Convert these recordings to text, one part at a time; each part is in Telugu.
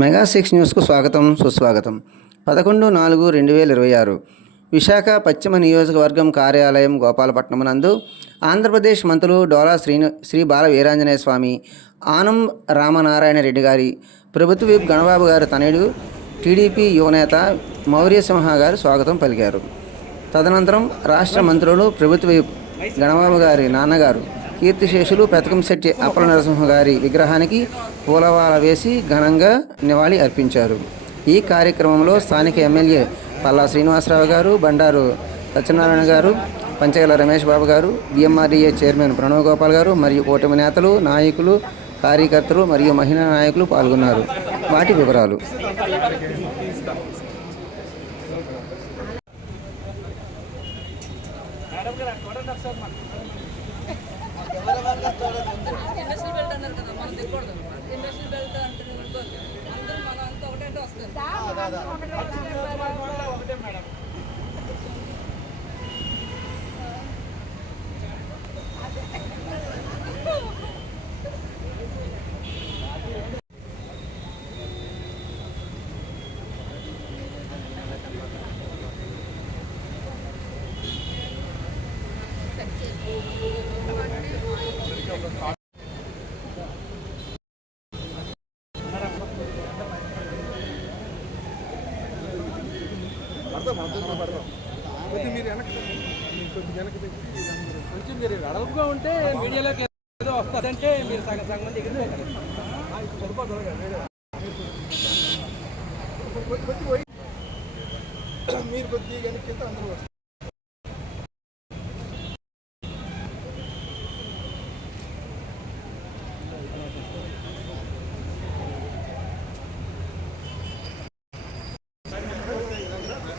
మెగా 6 న్యూస్కు స్వాగతం సుస్వాగతం. 11/4/2026 విశాఖ పశ్చిమ నియోజకవర్గం కార్యాలయం గోపాలపట్నం నందు ఆంధ్రప్రదేశ్ మంత్రులు డోలా శ్రీ బాల వీరాంజనేయ స్వామి, ఆనం రామనారాయణ రెడ్డి గారి, ప్రభుత్వ విప్ గణబాబు గారి తనయుడు టీడీపీ యువనేత మౌర్య సింహ గారు స్వాగతం పలికారు. తదనంతరం రాష్ట్ర మంత్రులు, ప్రభుత్వ విప్ గణబాబు గారి నాన్నగారు కీర్తిశేషులు పెతకంశెట్టి అప్పల నరసింహ గారి విగ్రహానికి పూలమాల వేసి ఘనంగా నివాళి అర్పించారు. ఈ కార్యక్రమంలో స్థానిక ఎమ్మెల్యే పల్లా శ్రీనివాసరావు గారు, బండారు సత్యనారాయణ గారు, పంచగల రమేష్ బాబు గారు, బిఎంఆర్డీఏ చైర్మన్ ప్రణవ్ గోపాల్ గారు మరియు కూటమి నేతలు, నాయకులు, కార్యకర్తలు మరియు మహిళా నాయకులు పాల్గొన్నారు. వాటి వివరాలు. ఇండస్ట్రియల్ బెల్ట్ అన్నారు కదా, మనం తిరగకూడదు. ఇండస్ట్రియల్ బెల్ట్ అంటే అందరూ మనం అంతా ఒకటంటే వస్తుంది. కొంచెం మీరు అడవుగా ఉంటే మీడియాలోకి ఏదో వస్తుందంటే మీరు సగం సగం మంది దగ్గర మీరు కొద్దిగా వెనక్కి అందరూ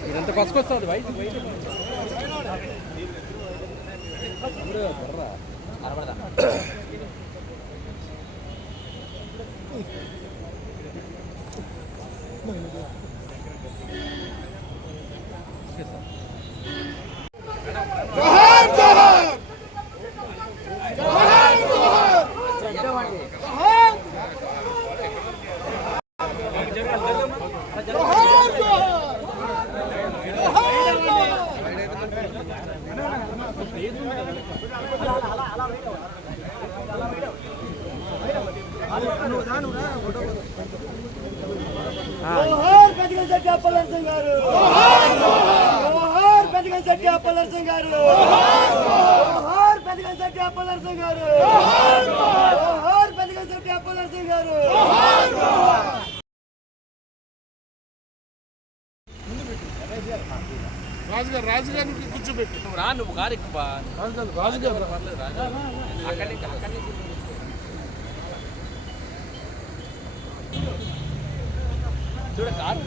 ఇదంతా పసుకొస్తుంది వైద్య పెద్దగంశెట్టి అప్పలనరసింహ గారు, పెద్దగంశెట్టి అప్పలనరసింహ గారు, పెద్దగంశెట్టి అప్పలనరసింహ గారు, పెద్దగంశెట్టి అప్పలనరసింహ గారు. రాజుగారు కూర్చోబెట్టి రా, నువ్వు గారు రాజుగారు అక్కడి నుంచి చూడ కారు